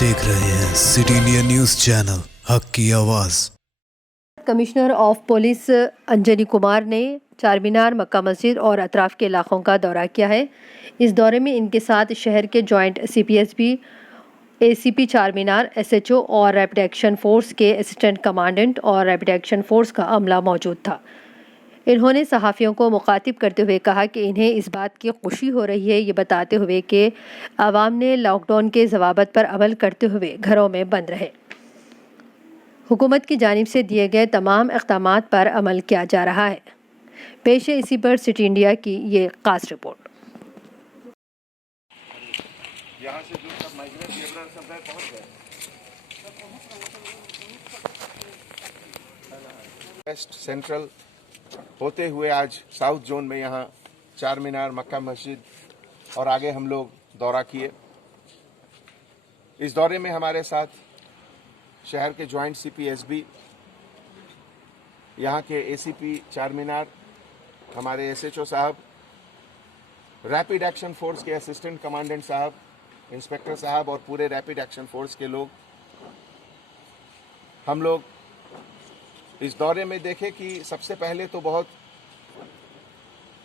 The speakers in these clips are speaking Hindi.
देख रहे हैं सिटी इंडिया न्यूज चैनल, हक की आवाज। Commissioner of police Anjani Kumar ने चारमीनार, मक्का मस्जिद और अतराफ के इलाकों का दौरा किया है। इस दौरे में इनके साथ शहर के जॉइंट सीपीएसबी, एसीपी चारमीनार, एसएचओ और रैपिड एक्शन फोर्स के असिस्टेंट कमांडेंट और रैपिड एक्शन फोर्स का अमला मौजूद था। इन्होंने सहाफ़ियों को मुखातिब करते हुए कहा कि इन्हें इस बात की खुशी हो रही है, ये बताते हुए कि आवाम ने लॉकडाउन के ज़वाबत पर अमल करते हुए घरों में बंद रहे। हुकूमत की जानिब से दिए गए तमाम इक़दामात पर अमल किया जा रहा है। पेश है इसी पर सिटी इंडिया की ये खास रिपोर्ट। यहाँ से जो सब माइग्रेंट लेबर सब है पहुँच गए। वेस्ट सेंट्रल होते हुए आज साउथ जोन में यहाँ चार मीनार, मक्का मस्जिद और आगे हम लोग दौरा किए। इस दौरे में हमारे साथ शहर के जॉइंट सीपीएसबी, यहाँ के एसीपी चार मीनार, हमारे एसएचओ साहब, रैपिड एक्शन फोर्स के असिस्टेंट कमांडेंट साहब, इंस्पेक्टर साहब और पूरे रैपिड एक्शन फोर्स के लोग। हम लोग इस दौरे में देखे कि सबसे पहले तो बहुत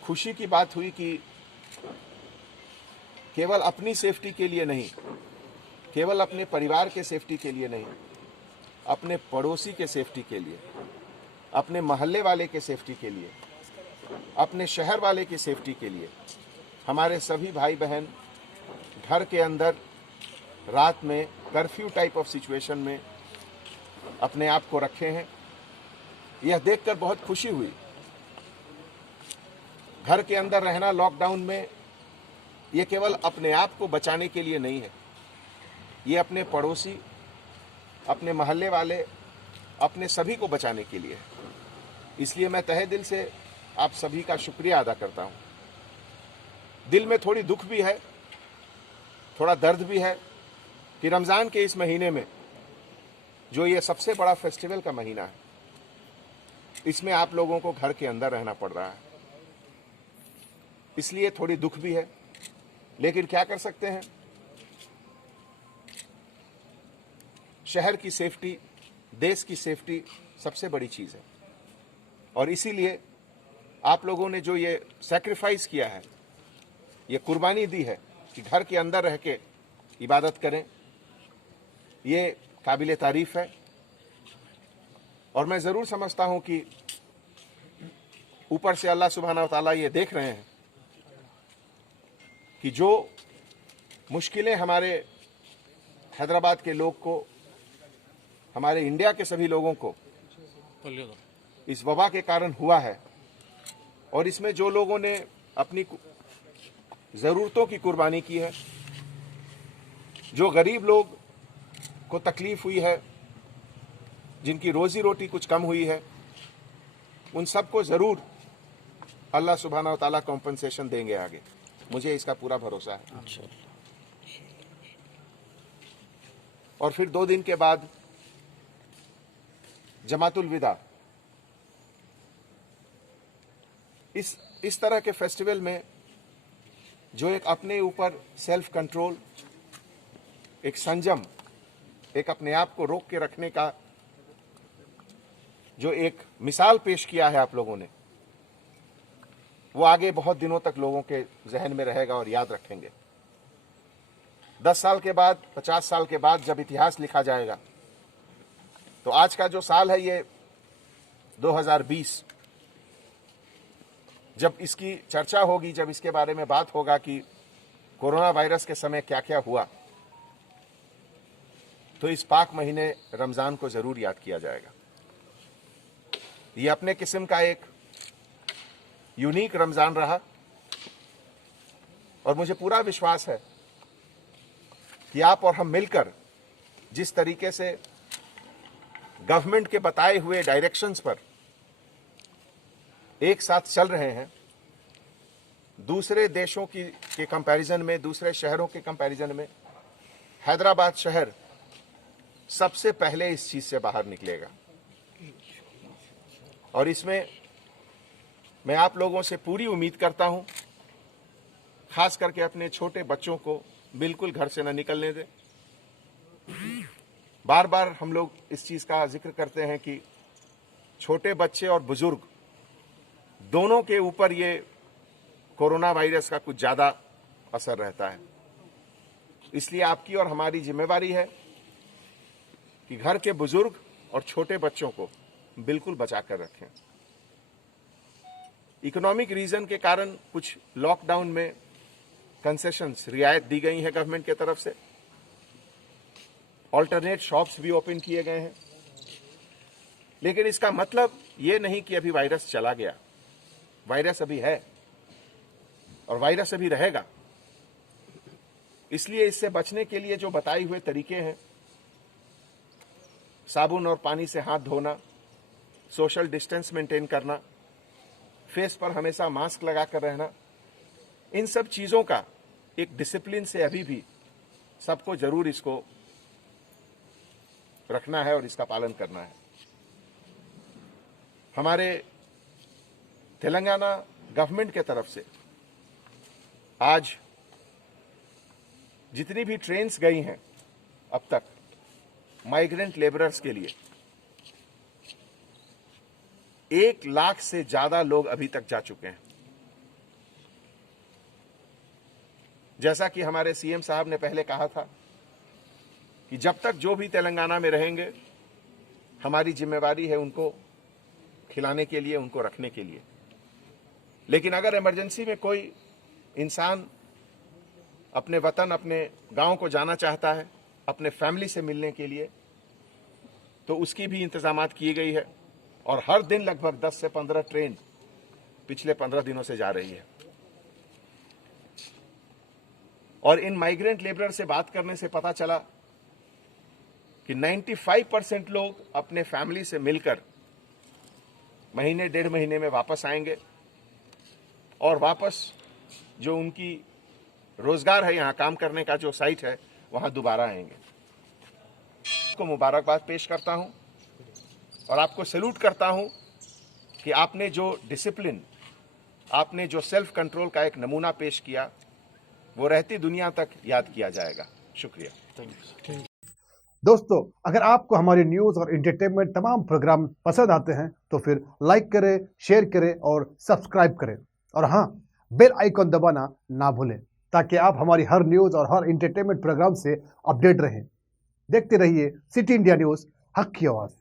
खुशी की बात हुई कि केवल अपनी सेफ्टी के लिए नहीं, केवल अपने परिवार के सेफ्टी के लिए नहीं, अपने पड़ोसी के सेफ्टी के लिए, अपने मोहल्ले वाले के सेफ्टी के लिए, अपने शहर वाले की सेफ्टी के लिए हमारे सभी भाई बहन घर के अंदर रात में कर्फ्यू टाइप ऑफ सिचुएशन में अपने आप को रखे हैं। यह देखकर बहुत खुशी हुई। घर के अंदर रहना लॉकडाउन में यह केवल अपने आप को बचाने के लिए नहीं है, ये अपने पड़ोसी, अपने मोहल्ले वाले, अपने सभी को बचाने के लिए है। इसलिए मैं तहे दिल से आप सभी का शुक्रिया अदा करता हूं। दिल में थोड़ी दुख भी है, थोड़ा दर्द भी है कि रमज़ान के इस महीने में जो ये सबसे बड़ा फेस्टिवल का महीना है, इसमें आप लोगों को घर के अंदर रहना पड़ रहा है। इसलिए थोड़ी दुख भी है, लेकिन क्या कर सकते हैं। शहर की सेफ्टी, देश की सेफ्टी सबसे बड़ी चीज़ है और इसीलिए आप लोगों ने जो ये सैक्रिफाइस किया है, ये कुर्बानी दी है कि घर के अंदर रह के इबादत करें, ये काबिले तारीफ है। और मैं ज़रूर समझता हूं कि ऊपर से अल्लाह सुब्हानहू व तआला ये देख रहे हैं कि जो मुश्किलें हमारे हैदराबाद के लोग को, हमारे इंडिया के सभी लोगों को इस वबा के कारण हुआ है, और इसमें जो लोगों ने अपनी ज़रूरतों की कुर्बानी की है, जो गरीब लोग को तकलीफ हुई है, जिनकी रोजी रोटी कुछ कम हुई है, उन सबको ज़रूर अल्लाह सुब्हानहू व तआला कॉम्पनसेशन देंगे आगे। मुझे इसका पूरा भरोसा है। और फिर 2 दिन के बाद जमातुल विदा। इस तरह के फेस्टिवल में जो एक अपने ऊपर सेल्फ कंट्रोल, एक संयम, एक अपने आप को रोक के रखने का जो एक मिसाल पेश किया है आप लोगों ने, वो आगे बहुत दिनों तक लोगों के जहन में रहेगा और याद रखेंगे। 10 साल के बाद, 50 साल के बाद जब इतिहास लिखा जाएगा, तो आज का जो साल है ये 2020, जब इसकी चर्चा होगी, जब इसके बारे में बात होगा कि कोरोना वायरस के समय क्या क्या हुआ, तो इस पाक महीने रमज़ान को ज़रूर याद किया जाएगा। ये अपने किस्म का एक यूनिक रमज़ान रहा और मुझे पूरा विश्वास है कि आप और हम मिलकर जिस तरीके से गवर्नमेंट के बताए हुए डायरेक्शंस पर एक साथ चल रहे हैं, दूसरे देशों के कंपैरिजन में, दूसरे शहरों के कंपैरिजन में हैदराबाद शहर सबसे पहले इस चीज़ से बाहर निकलेगा। और इसमें मैं आप लोगों से पूरी उम्मीद करता हूं, खास करके अपने छोटे बच्चों को बिल्कुल घर से न निकलने दें। बार बार हम लोग इस चीज़ का जिक्र करते हैं कि छोटे बच्चे और बुजुर्ग दोनों के ऊपर ये कोरोना वायरस का कुछ ज़्यादा असर रहता है। इसलिए आपकी और हमारी जिम्मेवारी है कि घर के बुजुर्ग और छोटे बच्चों को बिल्कुल बचा कर रखें। इकोनॉमिक रीजन के कारण कुछ लॉकडाउन में कंसेशंस, रियायत दी गई है गवर्नमेंट की तरफ से। ऑल्टरनेट शॉप्स भी ओपन किए गए हैं, लेकिन इसका मतलब ये नहीं कि अभी वायरस चला गया। वायरस अभी है और वायरस अभी रहेगा। इसलिए इससे बचने के लिए जो बताए हुए तरीके हैं, साबुन और पानी से हाथ धोना, सोशल डिस्टेंस मेंटेन करना, फेस पर हमेशा मास्क लगाकर रहना, इन सब चीज़ों का एक डिसिप्लिन से अभी भी सबको जरूर इसको रखना है और इसका पालन करना है। हमारे तेलंगाना गवर्नमेंट के तरफ से आज जितनी भी ट्रेन्स गई हैं अब तक माइग्रेंट लेबरर्स के लिए, 1 लाख से ज्यादा लोग अभी तक जा चुके हैं। जैसा कि हमारे सीएम साहब ने पहले कहा था कि जब तक जो भी तेलंगाना में रहेंगे, हमारी जिम्मेवारी है उनको खिलाने के लिए, उनको रखने के लिए। लेकिन अगर इमरजेंसी में कोई इंसान अपने वतन, अपने गांव को जाना चाहता है अपने फैमिली से मिलने के लिए, तो उसकी भी इंतजामात की गई है। और हर दिन लगभग 10 से 15 ट्रेन पिछले 15 दिनों से जा रही है। और इन माइग्रेंट लेबरर से बात करने से पता चला कि 95% लोग अपने फैमिली से मिलकर महीने 1.5 महीने में वापस आएंगे और वापस जो उनकी रोजगार है, यहाँ काम करने का जो साइट है, वहां दोबारा आएंगे। आपको मुबारकबाद पेश करता हूं और आपको सैल्यूट करता हूं कि आपने जो डिसिप्लिन, आपने जो सेल्फ कंट्रोल का एक नमूना पेश किया, वो रहती दुनिया तक याद किया जाएगा। शुक्रिया। दोस्तों, अगर आपको हमारी न्यूज़ और एंटरटेनमेंट तमाम प्रोग्राम पसंद आते हैं तो फिर लाइक करें, शेयर करें और सब्सक्राइब करें। और हाँ, बेल आइकॉन दबाना ना भूलें ताकि आप हमारी हर न्यूज़ और हर एंटरटेनमेंट प्रोग्राम से अपडेट रहें। देखते रहिए सिटी इंडिया न्यूज़, हक की आवाज़।